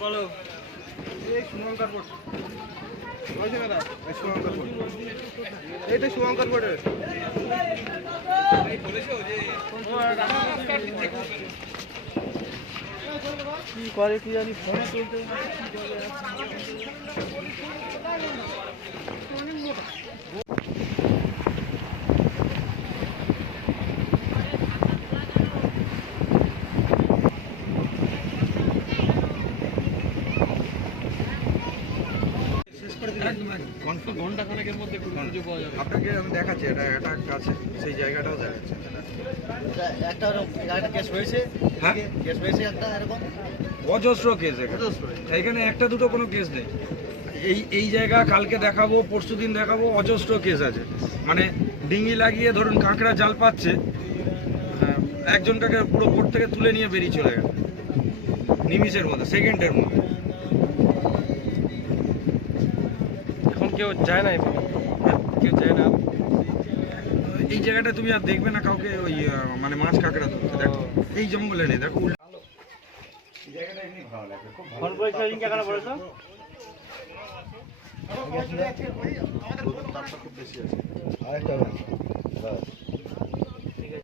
বলো এই শুভঙ্কর বোর্ড ওইখানে দাও এই শুভঙ্কর বোর্ড এইটা শুভঙ্কর বোর্ডে এই বলেছো যে কি করে কি জানি ফোনে তুলতে আপনাকে আমি দেখাচ্ছি এটা একটা আছে সেই জায়গাটাও দেখাচ্ছি একটা কেস হয়েছে হ্যাঁ কেস হয়েছে একটা এরকম অজস্র কেস এখানে একটা দুটো কোনো কেস নেই এই জায়গা কালকে দেখাবো পরশুদিন দেখাবো অজস্র কেস আছে মানে ডিঙি লাগিয়ে ধরুন কাঁকড়া জাল পাচ্ছে একজনটাকে পুরো বোট থেকে তুলে নিয়ে বেরিয়ে চলে গেল নিমিষের মধ্যে সেকেন্ডের মধ্যে এখন কেউ যায় না কেউ যায় না এই জায়গাটা তুমি আর দেখবে না কাউকে ওই মানে মাছ কাঁকড়া ধরতে দেখো এই জঙ্গলে নেই দেখো এই জায়গাটা এমনি ভালো লাগে খুব ভালো বলেছো আমাদের খুব বেশি আছে আরেকটা